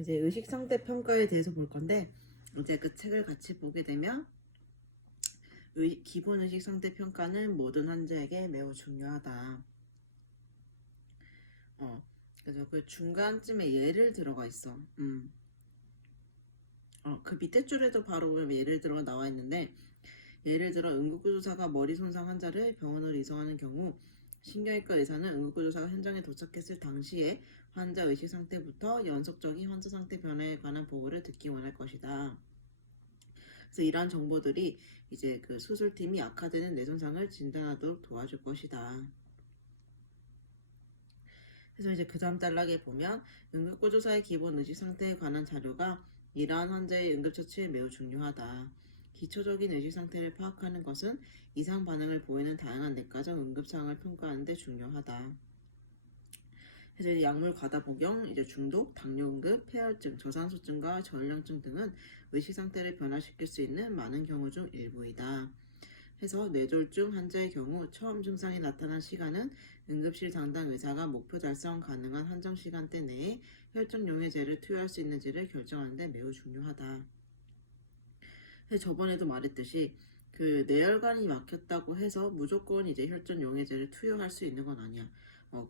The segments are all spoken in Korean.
이제 의식 상태 평가에 대해서 볼 건데, 이제 그 책을 같이 보게 되면 기본 의식 상태 평가는 모든 환자에게 매우 중요하다. 그래서 그 중간쯤에 예를 들어가 있어. 그 밑에 줄에도 바로 보면 예를 들어가 나와 있는데, 예를 들어 응급구조사가 머리 손상 환자를 병원으로 이송하는 경우 신경외과 의사는 응급구조사가 현장에 도착했을 당시에 환자 의식 상태부터 연속적인 환자 상태 변화에 관한 보고를 듣기 원할 것이다. 그래서 이러한 정보들이 이제 그 수술팀이 악화되는 뇌 손상을 진단하도록 도와줄 것이다. 그래서 이제 그 다음 단락에 보면 응급구조사의 기본 의식 상태에 관한 자료가 이러한 환자의 응급처치에 매우 중요하다. 기초적인 의식 상태를 파악하는 것은 이상 반응을 보이는 다양한 내과적 응급 상황을 평가하는 데 중요하다. 그래서 이제 약물 과다 복용, 이제 중독, 당뇨 응급, 폐혈증, 저산소증과 저혈량증 등은 의식 상태를 변화시킬 수 있는 많은 경우 중 일부이다. 해서 뇌졸중 환자의 경우 처음 증상이 나타난 시간은 응급실 담당 의사가 목표 달성 가능한 한정 시간대 내에 혈전 용해제를 투여할 수 있는지를 결정하는 데 매우 중요하다. 저번에도 말했듯이 그 뇌혈관이 막혔다고 해서 무조건 이제 혈전 용해제를 투여할 수 있는 건 아니야.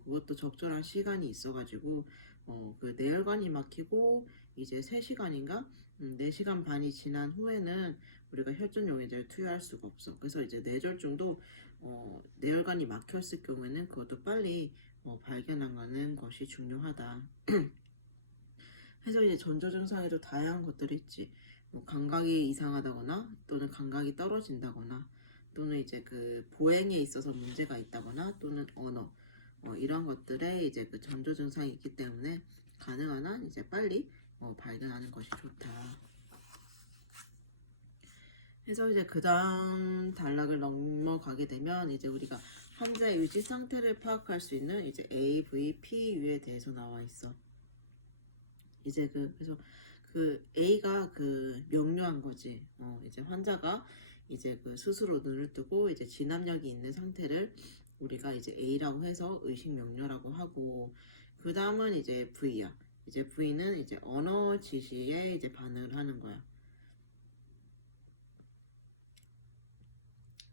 그것도 적절한 시간이 있어가지고 그 뇌혈관이 막히고 이제 3시간인가 4시간 반이 지난 후에는 우리가 혈전 용해제를 투여할 수가 없어. 그래서 이제 뇌졸중도 뇌혈관이 막혔을 경우에는 그것도 빨리 발견하는 것이 중요하다. 그래서 이제 전조 증상에도 다양한 것들이 있지. 뭐 감각이 이상하다거나 또는 감각이 떨어진다거나 또는 이제 그 보행에 있어서 문제가 있다거나 또는 언어 이런 것들에 이제 그 전조 증상이 있기 때문에 가능한 한 이제 빨리 발견하는 것이 좋다. 그래서 이제 그 다음 단락을 넘어가게 되면 이제 우리가 환자의 유지 상태를 파악할 수 있는 이제 AVPU에 대해서 나와 있어. 이제 그래서 그 A가 그 명료한 거지. 이제 환자가 이제 그 스스로 눈을 뜨고 이제 진압력이 있는 상태를 우리가 이제 A라고 해서 의식 명료라고 하고, 그 다음은 이제 V야. 이제 V는 이제 언어 지시에 이제 반응을 하는 거야.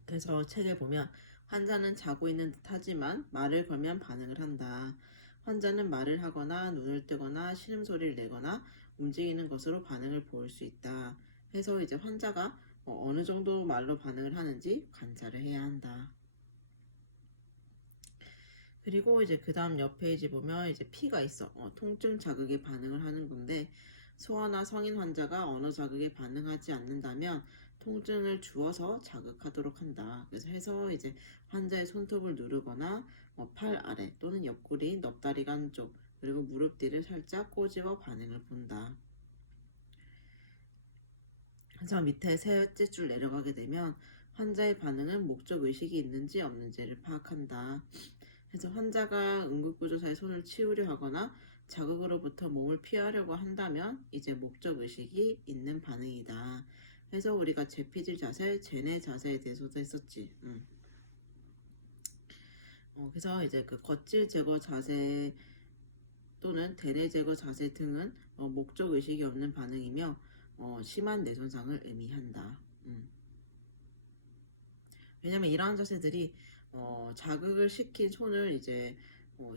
그래서 책에 보면 환자는 자고 있는 듯 하지만 말을 걸면 반응을 한다. 환자는 말을 하거나 눈을 뜨거나 신음소리를 내거나 움직이는 것으로 반응을 보일 수 있다. 해서 이제 환자가 어느 정도 말로 반응을 하는지 관찰을 해야 한다. 그리고 이제 그 다음 옆 페이지 보면 이제 P가 있어. 통증 자극에 반응을 하는 건데, 소아나 성인 환자가 언어 자극에 반응하지 않는다면 통증을 주어서 자극하도록 한다. 그래서 해서 이제 환자의 손톱을 누르거나 팔 아래 또는 옆구리, 넙다리 간쪽 그리고 무릎 뒤를 살짝 꼬집어 반응을 본다. 그래서 밑에 셋째 줄 내려가게 되면 환자의 반응은 목적 의식이 있는지 없는지를 파악한다. 그래서 환자가 응급구조사에 손을 치우려 하거나 자극으로부터 몸을 피하려고 한다면 이제 목적 의식이 있는 반응이다. 그래서 우리가 제피질 자세, 제네 자세에 대해서도 했었지. 그래서 이제 그 겉질 제거 자세 또는 대뇌 제거 자세 등은 목적 의식이 없는 반응이며 심한 뇌 손상을 의미한다. 왜냐면 이러한 자세들이 자극을 시킨 손을 이제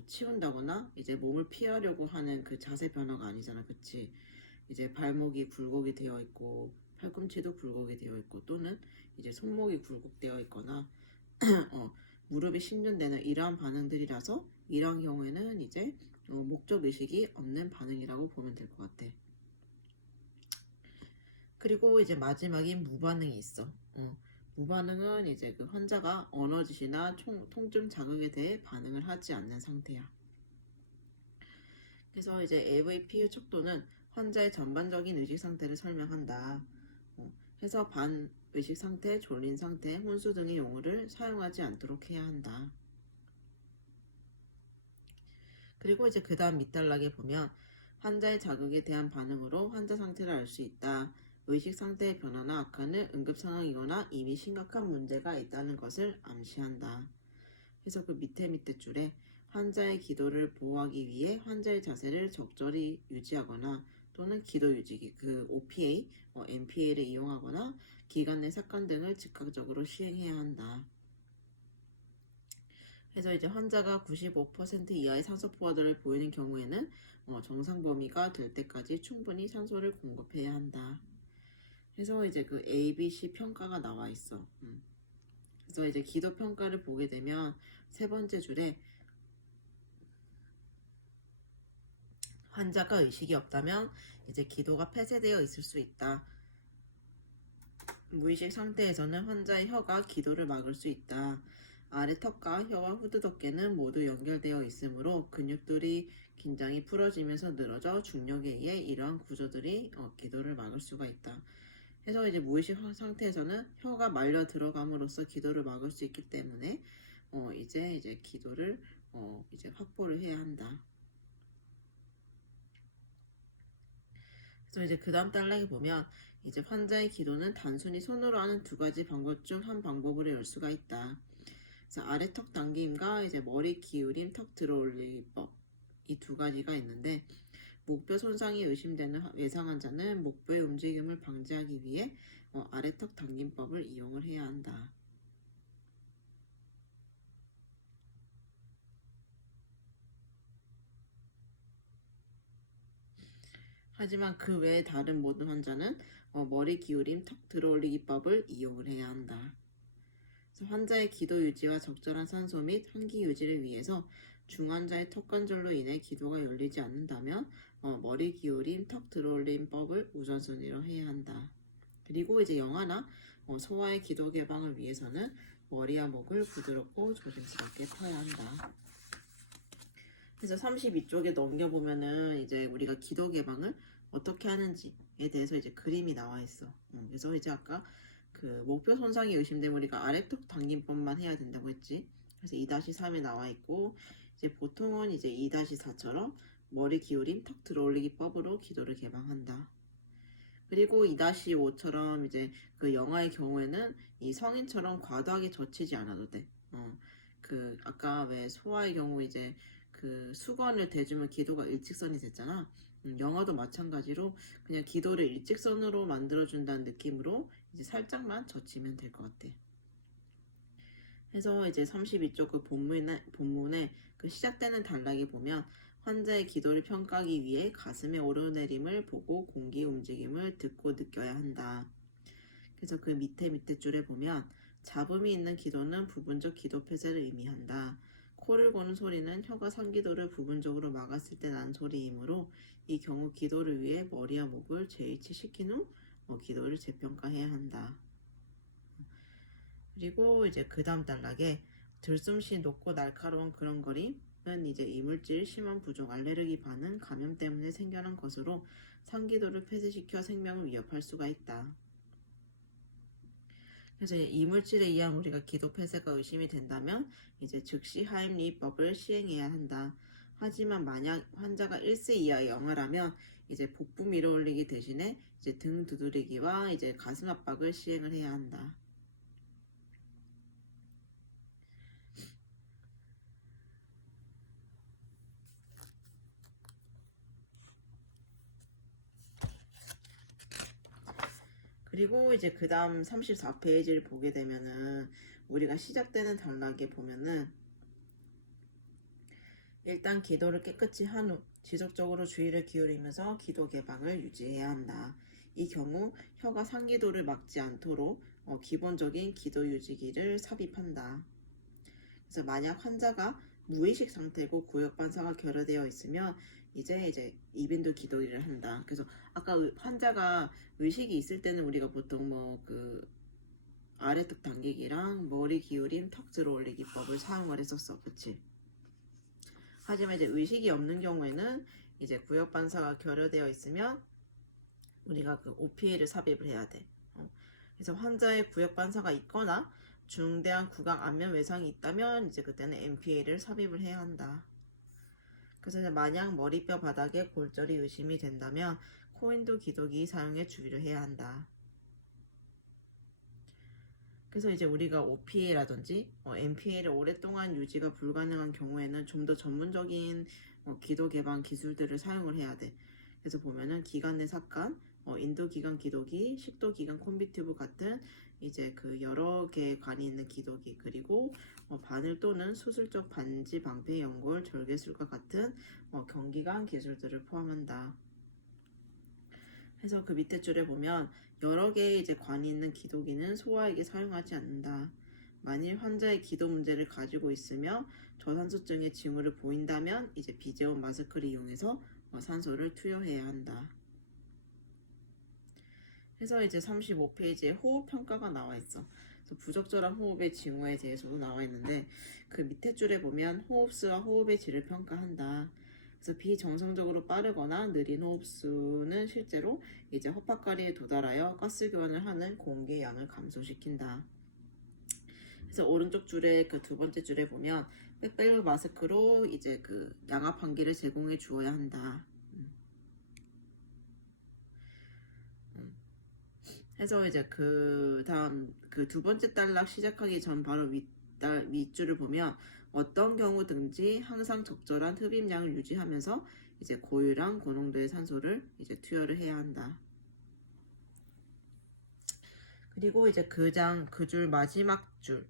치운다거나 이제 몸을 피하려고 하는 그 자세 변화가 아니잖아, 그치? 이제 발목이 굴곡이 되어 있고 팔꿈치도 굴곡이 되어 있고 또는 이제 손목이 굴곡되어 있거나 무릎이 신전되는 이러한 반응들이라서 이러한 경우에는 이제 목적 의식이 없는 반응이라고 보면 될 것 같아. 그리고 이제 마지막인 무반응이 있어. 무반응은 이제 그 환자가 언어 지시나 통증 자극에 대해 반응을 하지 않는 상태야. 그래서 이제 AVPU 척도는 환자의 전반적인 의식 상태를 설명한다. 해서 반의식 상태, 졸린 상태, 혼수 등의 용어를 사용하지 않도록 해야 한다. 그리고 이제 그 다음 밑단락에 보면 환자의 자극에 대한 반응으로 환자 상태를 알 수 있다. 의식 상태의 변화나 악화는 응급 상황이거나 이미 심각한 문제가 있다는 것을 암시한다. 그래서 그 밑에 줄에 환자의 기도를 보호하기 위해 환자의 자세를 적절히 유지하거나 또는 기도 유지기, 그 OPA, MPA를 이용하거나 기관 내 삭관 등을 즉각적으로 시행해야 한다. 그래서 이제 환자가 95% 이하의 산소 포화도를 보이는 경우에는 정상 범위가 될 때까지 충분히 산소를 공급해야 한다. 그래서 이제 그 ABC 평가가 나와 있어. 그래서 이제 기도 평가를 보게 되면 세 번째 줄에 환자가 의식이 없다면 이제 기도가 폐쇄되어 있을 수 있다. 무의식 상태에서는 환자의 혀가 기도를 막을 수 있다. 아래 턱과 혀와 후두덕계는 모두 연결되어 있으므로 근육들이 긴장이 풀어지면서 늘어져 중력에 의해 이러한 구조들이 기도를 막을 수가 있다. 그래서 이제 무의식 상태에서는 혀가 말려 들어감으로써 기도를 막을 수 있기 때문에 이제 기도를 이제 확보를 해야 한다. 그래서 이제 그 다음 단락에 보면 이제 환자의 기도는 단순히 손으로 하는 두 가지 방법 중 한 방법으로 열 수가 있다. 그래서 아래 턱 당김과 이제 머리 기울임, 턱 들어올리기법 이 두 가지가 있는데 목뼈 손상이 의심되는 외상 환자는 목뼈의 움직임을 방지하기 위해 아래 턱 당김법을 이용을 해야 한다. 하지만 그 외에 다른 모든 환자는 머리 기울임, 턱 들어올리기법을 이용을 해야 한다. 그래서 환자의 기도 유지와 적절한 산소 및 환기 유지를 위해서 중환자의 턱관절로 인해 기도가 열리지 않는다면 머리 기울임, 턱 들어올림법을 우선순위로 해야 한다. 그리고 이제 영아나 소아의 기도 개방을 위해서는 머리와 목을 부드럽고 조심스럽게 펴야 한다. 그래서 32쪽에 넘겨보면은 이제 우리가 기도 개방을 어떻게 하는지에 대해서 이제 그림이 나와 있어. 그래서 이제 아까 그 목뼈 손상이 의심되면 우리가 아래턱 당김법만 해야 된다고 했지. 그래서 2-3에 나와 있고 이제 보통은 이제 2-4처럼 머리 기울임, 턱 들어올리기법으로 기도를 개방한다. 그리고 2-5처럼 이제 그 영아의 경우에는 이 성인처럼 과도하게 젖히지 않아도 돼. 그 아까 왜 소아의 경우 이제 그 수건을 대주면 기도가 일직선이 됐잖아. 영아도 마찬가지로 그냥 기도를 일직선으로 만들어준다는 느낌으로 이제 살짝만 젖히면 될 것 같아. 해서 이제 32쪽 그 본문에 그 시작되는 단락에 보면 환자의 기도를 평가하기 위해 가슴의 오르내림을 보고 공기 움직임을 듣고 느껴야 한다. 그래서 그 밑에 줄에 보면 잡음이 있는 기도는 부분적 기도 폐쇄를 의미한다. 코를 고는 소리는 혀가 상기도를 부분적으로 막았을 때 나는 소리이므로 이 경우 기도를 위해 머리와 목을 재위치시킨 후 기도를 재평가해야 한다. 그리고 이제 그 다음 단락에 들숨쉬 높고 날카로운 그런 거림은 이제 이물질 심한 부종 알레르기 반응 감염 때문에 생겨난 것으로 상기도를 폐쇄시켜 생명을 위협할 수가 있다. 그래서 이물질에 의한 우리가 기도 폐쇄가 의심이 된다면 이제 즉시 하임리법을 시행해야 한다. 하지만 만약 환자가 1세 이하의 영아라면 이제 복부 밀어 올리기 대신에 이제 등 두드리기와 이제 가슴 압박을 시행을 해야 한다. 그리고 이제 그 다음 34페이지를 보게 되면은 우리가 시작되는 단락에 보면은 일단 기도를 깨끗이 한 후 지속적으로 주의를 기울이면서 기도 개방을 유지해야 한다. 이 경우 혀가 상기도를 막지 않도록 기본적인 기도 유지기를 삽입한다. 그래서 만약 환자가 무의식 상태고 구역 반사가 결여되어 있으면 이제 이빈도 기도를 한다. 그래서 아까 환자가 의식이 있을 때는 우리가 보통 뭐 그 아래턱 당기기랑 머리 기울임, 턱 들어 올리기법을 사용을 했었어, 그치? 하지만 이제 의식이 없는 경우에는 이제 구역 반사가 결여되어 있으면 우리가 그 OPA를 삽입을 해야 돼. 그래서 환자의 구역 반사가 있거나 중대한 구강 안면 외상이 있다면 이제 그때는 MPA를 삽입을 해야 한다. 그래서 이제 만약 머리뼈 바닥에 골절이 의심이 된다면 코인도 기도기 사용에 주의를 해야 한다. 그래서 이제 우리가 OPA라든지 MPA를 오랫동안 유지가 불가능한 경우에는 좀 더 전문적인 기도 개방 기술들을 사용을 해야 돼. 그래서 보면은 기관 내 삭간, 인도 기관 기도기, 식도 기관 콤비튜브 같은 이제 그 여러 개의 관이 있는 기도기, 그리고 바늘 또는 수술적 반지 방패 연골 절개술과 같은 경기관 기술들을 포함한다. 그래서 그 밑에 줄에 보면 여러 개의 이제 관이 있는 기도기는 소화에게 사용하지 않는다. 만일 환자의 기도 문제를 가지고 있으며 저산소증의 징후를 보인다면 이제 비제온 마스크를 이용해서 산소를 투여해야 한다. 그래서 이제 35페이지에 호흡 평가가 나와 있어. 그래서 부적절한 호흡의 징후에 대해서도 나와 있는데 그 밑에 줄에 보면 호흡수와 호흡의 질을 평가한다. 그래서 비정상적으로 빠르거나 느린 호흡수는 실제로 이제 허파가리에 도달하여 가스 교환을 하는 공기의 양을 감소시킨다. 그래서 오른쪽 줄에 그 두 번째 줄에 보면 백밸브 마스크로 이제 그 양압 환기를 제공해 주어야 한다. 해서 이제 그 다음 그 두 번째 단락 시작하기 전 바로 윗줄을 보면 어떤 경우든지 항상 적절한 흡입량을 유지하면서 이제 고유량 고농도의 산소를 이제 투여를 해야 한다. 그리고 이제 그 줄 마지막 줄,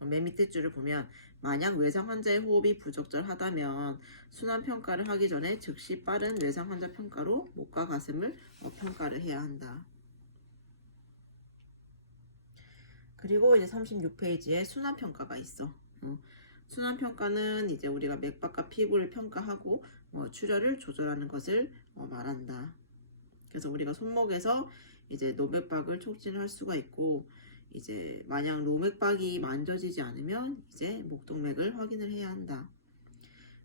맨 밑에 줄을 보면 만약 외상 환자의 호흡이 부적절하다면 순환 평가를 하기 전에 즉시 빠른 외상 환자 평가로 목과 가슴을 평가를 해야 한다. 그리고 이제 36페이지에 순환평가가 있어. 순환평가는 이제 우리가 맥박과 피부를 평가하고 출혈을 조절하는 것을 말한다. 그래서 우리가 손목에서 이제 노맥박을 촉진할 수가 있고, 이제 만약 노맥박이 만져지지 않으면 이제 목동맥을 확인을 해야 한다.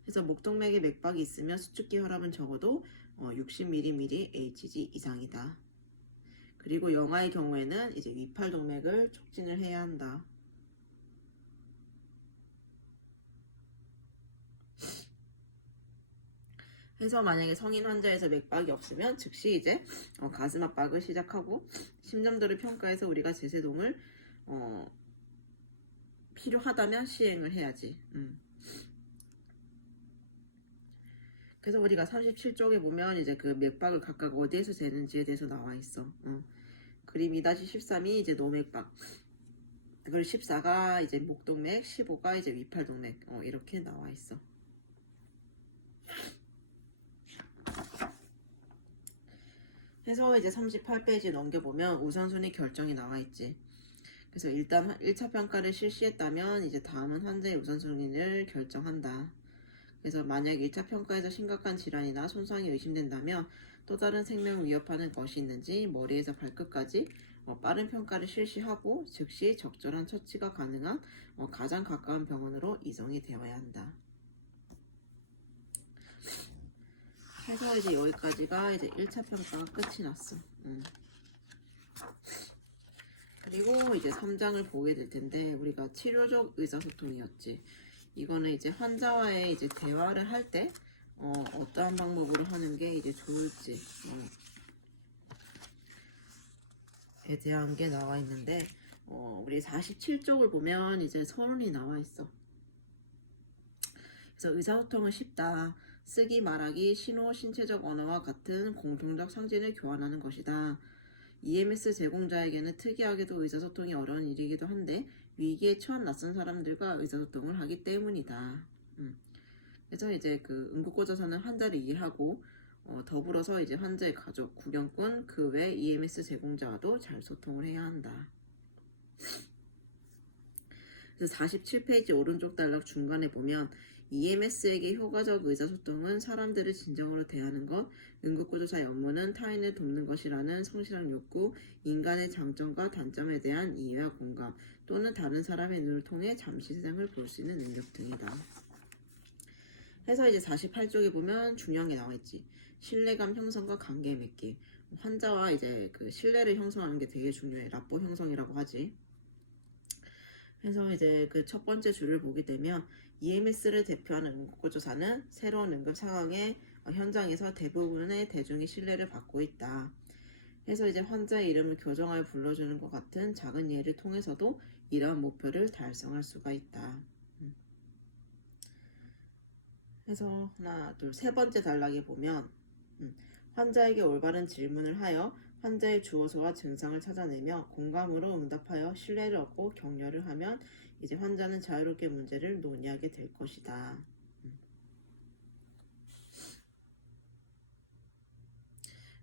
그래서 목동맥에 맥박이 있으면 수축기 혈압은 적어도 60mmHg 이상이다. 그리고 영아의 경우에는 이제 위팔동맥을 촉진을 해야 한다. 해서 만약에 성인 환자에서 맥박이 없으면 즉시 이제 가슴 압박을 시작하고 심전도를 평가해서 우리가 제세동을 필요하다면 시행을 해야지. 그래서 우리가 37쪽에 보면 이제 그 맥박을 각각 어디에서 재는지에 대해서 나와 있어. 그림 2-13이 이제 노맥박, 그리고 14가 이제 목동맥, 15가 이제 위팔동맥 이렇게 나와 있어. 해서 이제 38페이지 넘겨보면 우선순위 결정이 나와 있지. 그래서 일단 1차 평가를 실시했다면 이제 다음은 환자의 우선순위를 결정한다. 그래서 만약 1차 평가에서 심각한 질환이나 손상이 의심된다면 또 다른 생명을 위협하는 것이 있는지 머리에서 발끝까지 빠른 평가를 실시하고 즉시 적절한 처치가 가능한 가장 가까운 병원으로 이송이 되어야 한다. 해서 이제 여기까지가 이제 1차 평가가 끝이 났어. 그리고 이제 3장을 보게 될 텐데 우리가 치료적 의사소통이었지. 이거는 이제 환자와의 이제 대화를 할 때 어떠한 방법으로 하는 게 이제 좋을지 에 대한 게 나와 있는데 우리 47쪽을 보면 이제 서론이 나와 있어. 그래서 의사소통은 쉽다. 쓰기, 말하기, 신호, 신체적 언어와 같은 공통적 상징을 교환하는 것이다. EMS 제공자에게는 특이하게도 의사소통이 어려운 일이기도 한데 위기에 처한 낯선 사람들과 의사소통을 하기 때문이다. 그래서 이제 그 응급구조사는 환자를 이해하고 더불어서 이제 환자의 가족, 구경꾼, 그 외 EMS 제공자와도 잘 소통을 해야 한다. 그래서 47페이지 오른쪽 단락 중간에 보면 EMS에게 효과적 의사소통은 사람들을 진정으로 대하는 것, 응급구조사의 업무는 타인을 돕는 것이라는 성실한 욕구, 인간의 장점과 단점에 대한 이해와 공감, 또는 다른 사람의 눈을 통해 잠시 세상을 볼 수 있는 능력 등이다. 해서 이제 48쪽에 보면 중요한 게 나와 있지. 신뢰감 형성과 관계 맺기. 환자와 이제 그 신뢰를 형성하는 게 되게 중요해. 라포 형성이라고 하지. 그래서 이제 그 첫 번째 줄을 보게 되면 EMS를 대표하는 응급구조사는 새로운 응급 상황의 현장에서 대부분의 대중의 신뢰를 받고 있다. 그래서 이제 환자의 이름을 교정하여 불러주는 것 같은 작은 예를 통해서도 이러한 목표를 달성할 수가 있다. 그래서 하나, 둘, 세 번째 단락에 보면 환자에게 올바른 질문을 하여 환자의 주어서와 증상을 찾아내며 공감으로 응답하여 신뢰를 얻고 격려를 하면 이제 환자는 자유롭게 문제를 논의하게 될 것이다.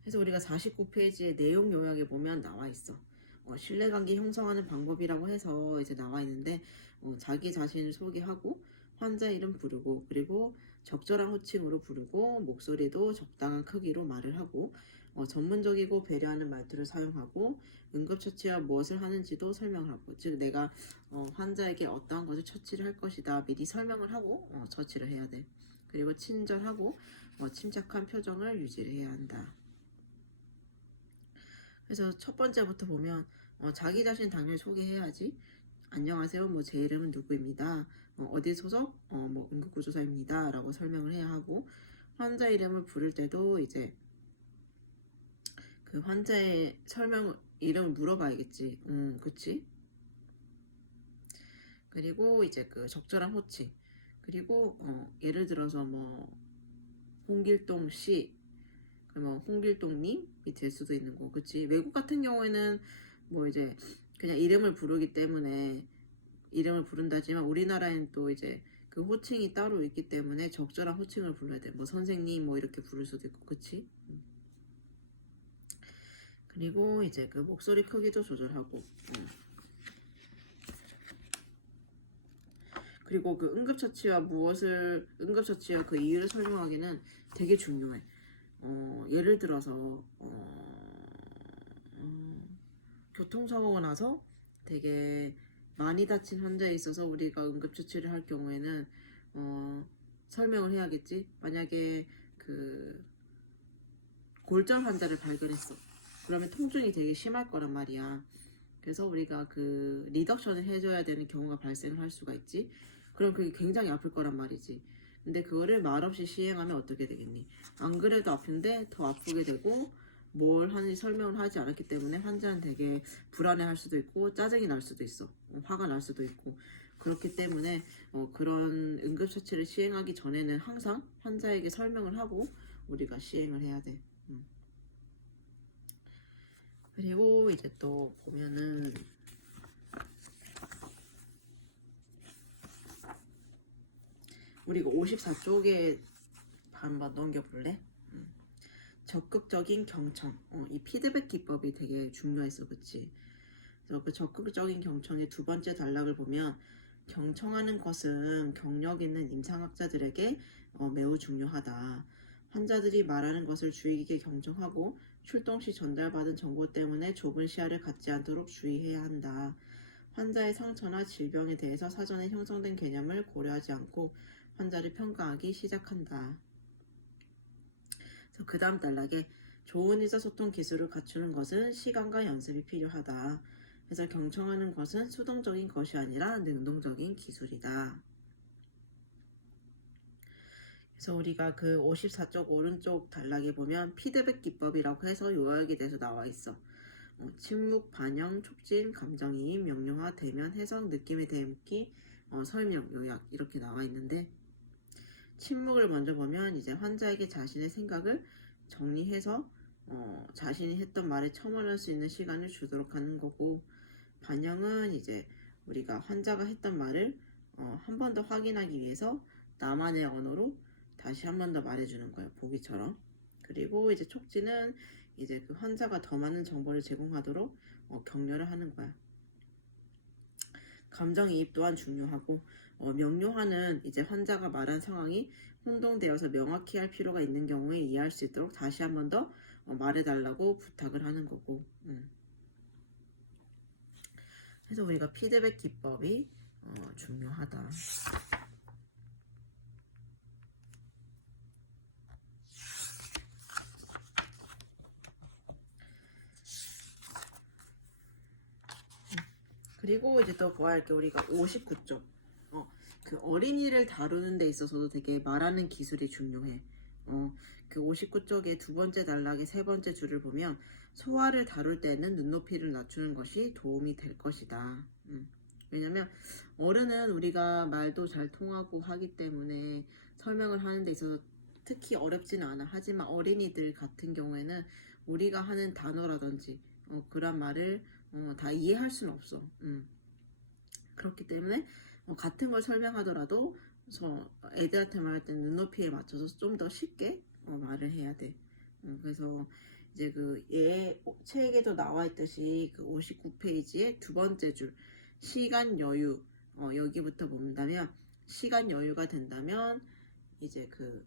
그래서 우리가 49페이지의 내용 요약에 보면 나와 있어. 신뢰관계 형성하는 방법이라고 해서 이제 나와 있는데 자기 자신을 소개하고 환자 이름 부르고 그리고 적절한 호칭으로 부르고 목소리도 적당한 크기로 말을 하고 전문적이고 배려하는 말투를 사용하고 응급처치와 무엇을 하는지도 설명을 하고 즉 내가 환자에게 어떠한 것을 처치를 할 것이다 미리 설명을 하고 처치를 해야 돼. 그리고 친절하고 침착한 표정을 유지를 해야 한다. 그래서 첫 번째부터 보면 자기 자신 당연히 소개해야지. 안녕하세요. 뭐 제 이름은 누구입니다. 어디 소속? 뭐 응급구조사입니다. 라고 설명을 해야 하고 환자 이름을 부를 때도 이제 그 환자의 설명 이름을 물어봐야겠지. 그치? 그리고 이제 그 적절한 호칭. 그리고 예를 들어서 뭐 홍길동 씨, 뭐 홍길동님이 될 수도 있는 거, 그치? 외국 같은 경우에는 뭐 이제 그냥 이름을 부르기 때문에 이름을 부른다지만 우리나라엔 또 이제 그 호칭이 따로 있기 때문에 적절한 호칭을 불러야 돼. 뭐 선생님 뭐 이렇게 부를 수도 있고, 그치? 그리고 이제 그 목소리 크기도 조절하고. 그리고 그 응급처치와 그 이유를 설명하기는 되게 중요해. 예를 들어서 교통사고가 나서 되게 많이 다친 환자에 있어서 우리가 응급처치를 할 경우에는 설명을 해야겠지. 만약에 그 골절 환자를 발견했어. 그러면 통증이 되게 심할 거란 말이야. 그래서 우리가 그 리덕션을 해줘야 되는 경우가 발생을 할 수가 있지. 그럼 그게 굉장히 아플 거란 말이지. 근데 그거를 말없이 시행하면 어떻게 되겠니? 안 그래도 아픈데 더 아프게 되고 뭘 하는지 설명을 하지 않았기 때문에 환자는 되게 불안해할 수도 있고 짜증이 날 수도 있어. 화가 날 수도 있고. 그렇기 때문에 그런 응급처치를 시행하기 전에는 항상 환자에게 설명을 하고 우리가 시행을 해야 돼. 그리고 이제 또 보면은 우리가 54쪽에 한번 넘겨볼래? 적극적인 경청. 이 피드백 기법이 되게 중요했어, 그치? 그래서 그 적극적인 경청의 두 번째 단락을 보면 경청하는 것은 경력 있는 임상학자들에게 매우 중요하다. 환자들이 말하는 것을 주의 깊게 경청하고 출동 시 전달받은 정보 때문에 좁은 시야를 갖지 않도록 주의해야 한다. 환자의 상처나 질병에 대해서 사전에 형성된 개념을 고려하지 않고 환자를 평가하기 시작한다. 그 다음 단락에 좋은 의사소통 기술을 갖추는 것은 시간과 연습이 필요하다. 그래서 경청하는 것은 수동적인 것이 아니라 능동적인 기술이다. 그래서 우리가 그 54쪽 오른쪽 단락에 보면 피드백 기법이라고 해서 요약에 대해서 나와 있어. 침묵, 반영, 촉진, 감정이입, 명료화, 대면, 해석, 느낌의 대묻기, 설명, 요약 이렇게 나와 있는데 침묵을 먼저 보면 이제 환자에게 자신의 생각을 정리해서 자신이 했던 말에 첨언할 수 있는 시간을 주도록 하는 거고 반영은 이제 우리가 환자가 했던 말을 한 번 더 확인하기 위해서 나만의 언어로 다시 한 번 더 말해주는 거예요. 보기처럼. 그리고 이제 촉진은 이제 그 환자가 더 많은 정보를 제공하도록 격려를 하는 거야. 감정이입 또한 중요하고 명료화는 이제 환자가 말한 상황이 혼동되어서 명확히 할 필요가 있는 경우에 이해할 수 있도록 다시 한 번 더 말해달라고 부탁을 하는 거고 그래서 우리가 피드백 기법이 중요하다. 그리고 이제 또 뭐할게 우리가 59쪽 그 어린이를 다루는 데 있어서도 되게 말하는 기술이 중요해. 그 59쪽의 두 번째 단락의 세 번째 줄을 보면 소아를 다룰 때는 눈높이를 낮추는 것이 도움이 될 것이다. 왜냐면 어른은 우리가 말도 잘 통하고 하기 때문에 설명을 하는 데 있어서 특히 어렵지는 않아. 하지만 어린이들 같은 경우에는 우리가 하는 단어라든지 그런 말을 다 이해할 수는 없어. 그렇기 때문에 같은 걸 설명하더라도 애들한테 말할 때는 눈높이에 맞춰서 좀 더 쉽게 말을 해야 돼. 그래서 이제 그 책에도 나와 있듯이 그 59페이지의 두 번째 줄 시간 여유 여기부터 본다면 시간 여유가 된다면 이제 그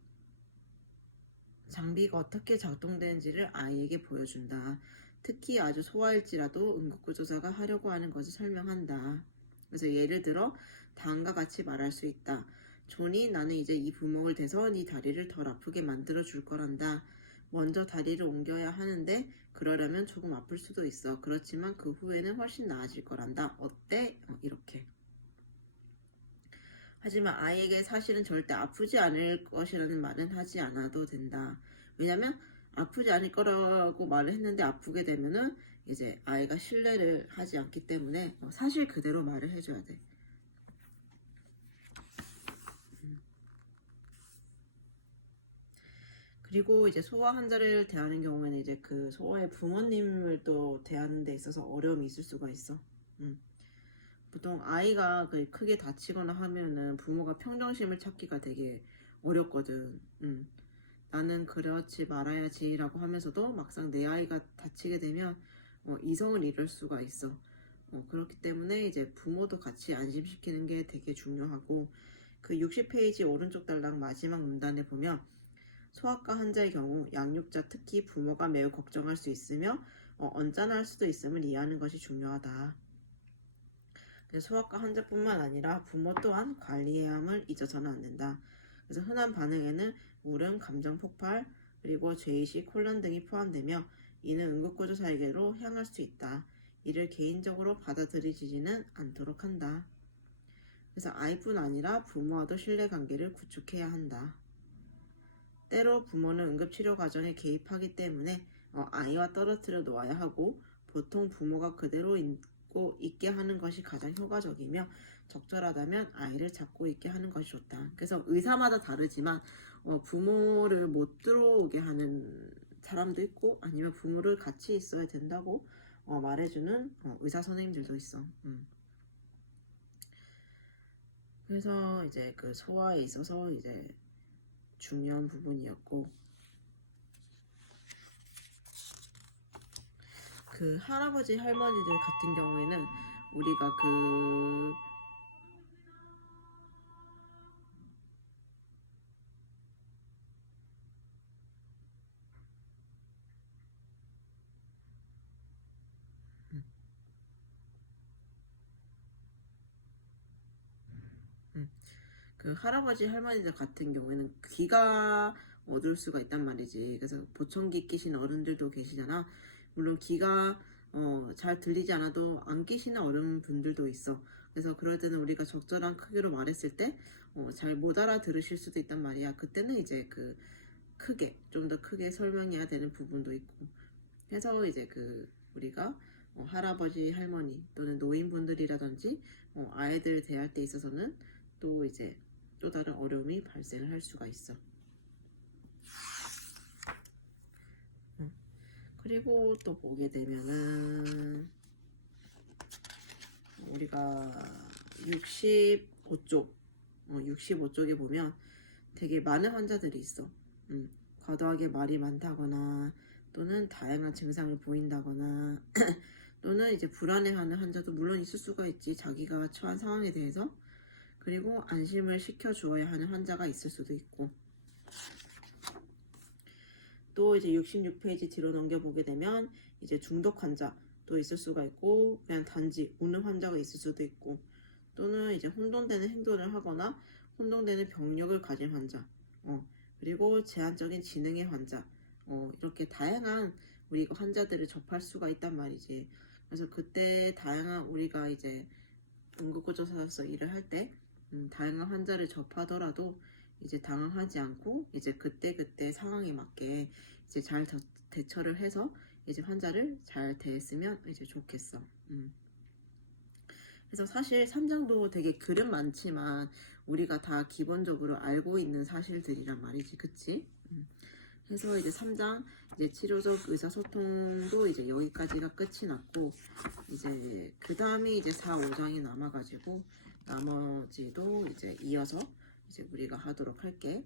장비가 어떻게 작동되는지를 아이에게 보여준다. 특히 아주 소아일지라도 응급구조사가 하려고 하는 것을 설명한다. 그래서 예를 들어 다음과 같이 말할 수 있다. 존이 나는 이제 이 부목을 대서 네 다리를 덜 아프게 만들어 줄 거란다. 먼저 다리를 옮겨야 하는데 그러려면 조금 아플 수도 있어. 그렇지만 그 후에는 훨씬 나아질 거란다. 어때? 이렇게. 하지만 아이에게 사실은 절대 아프지 않을 것이라는 말은 하지 않아도 된다. 왜냐면 아프지 않을 거라고 말을 했는데 아프게 되면은 이제 아이가 신뢰를 하지 않기 때문에 사실 그대로 말을 해줘야 돼. 그리고 이제 소아 환자를 대하는 경우에는 이제 그 소아의 부모님을 또 대하는 데 있어서 어려움이 있을 수가 있어. 보통 아이가 크게 다치거나 하면은 부모가 평정심을 찾기가 되게 어렵거든. 나는 그렇지 말아야지라고 하면서도 막상 내 아이가 다치게 되면 이성을 잃을 수가 있어. 그렇기 때문에 이제 부모도 같이 안심시키는 게 되게 중요하고 그 60페이지 오른쪽 달랑 마지막 문단에 보면 소아과 환자의 경우 양육자 특히 부모가 매우 걱정할 수 있으며 언짢아할 수도 있음을 이해하는 것이 중요하다. 소아과 환자뿐만 아니라 부모 또한 관리해야 함을 잊어서는 안 된다. 그래서 흔한 반응에는 울음, 감정 폭발, 그리고 죄의식, 혼란 등이 포함되며 이는 응급구조사에게로 향할 수 있다. 이를 개인적으로 받아들이지는 않도록 한다. 그래서 아이뿐 아니라 부모와도 신뢰관계를 구축해야 한다. 때로 부모는 응급치료 과정에 개입하기 때문에 아이와 떨어뜨려 놓아야 하고 보통 부모가 그대로 있게 하는 것이 가장 효과적이며 적절하다면 아이를 잡고 있게 하는 것이 좋다. 그래서 의사마다 다르지만 부모를 못 들어오게 하는 사람도 있고 아니면 부모를 같이 있어야 된다고 말해주는 의사 선생님들도 있어. 그래서 이제 그 소아에 있어서 이제 중요한 부분이었고 그 할아버지 할머니들 같은 경우에는 우리가 그 할아버지 할머니들 같은 경우에는 귀가 어두울 수가 있단 말이지. 그래서 보청기 끼신 어른들도 계시잖아. 물론 귀가 잘 들리지 않아도 안 끼시는 어른분들도 있어. 그래서 그럴 때는 우리가 적절한 크기로 말했을 때 잘 못 알아들으실 수도 있단 말이야. 그때는 이제 그 크게 좀 더 크게 설명해야 되는 부분도 있고. 해서 이제 우리가 할아버지 할머니 또는 노인분들이라든지 아이들 대할 때 있어서는 또 이제 또 다른 어려움이 발생을 할 수가 있어. 그리고 또 보게 되면은 우리가 65쪽에 보면 되게 많은 환자들이 있어. 과도하게 말이 많다거나 또는 다양한 증상을 보인다거나 또는 이제 불안해하는 환자도 물론 있을 수가 있지. 자기가 처한 상황에 대해서. 그리고 안심을 시켜주어야 하는 환자가 있을 수도 있고 또 이제 66페이지 뒤로 넘겨보게 되면 이제 중독 환자도 있을 수가 있고 그냥 단지 우는 환자가 있을 수도 있고 또는 이제 혼돈되는 행동을 하거나 혼동되는 병력을 가진 환자 그리고 제한적인 지능의 환자 이렇게 다양한 우리가 환자들을 접할 수가 있단 말이지. 그래서 그때 다양한 우리가 이제 응급구조사로서 일을 할 때 다양한 환자를 접하더라도 이제 당황하지 않고 이제 그때 상황에 맞게 이제 잘 대처를 해서 이제 환자를 잘 대했으면 이제 좋겠어. 그래서 사실 3장도 되게 글은 많지만 우리가 다 기본적으로 알고 있는 사실들이란 말이지, 그치? 해서 이제 3장 이제 치료적 의사소통도 이제 여기까지가 끝이 났고, 이제 그 다음에 이제 4, 5장이 남아가지고 나머지도 이제 이어서 이제 우리가 하도록 할게.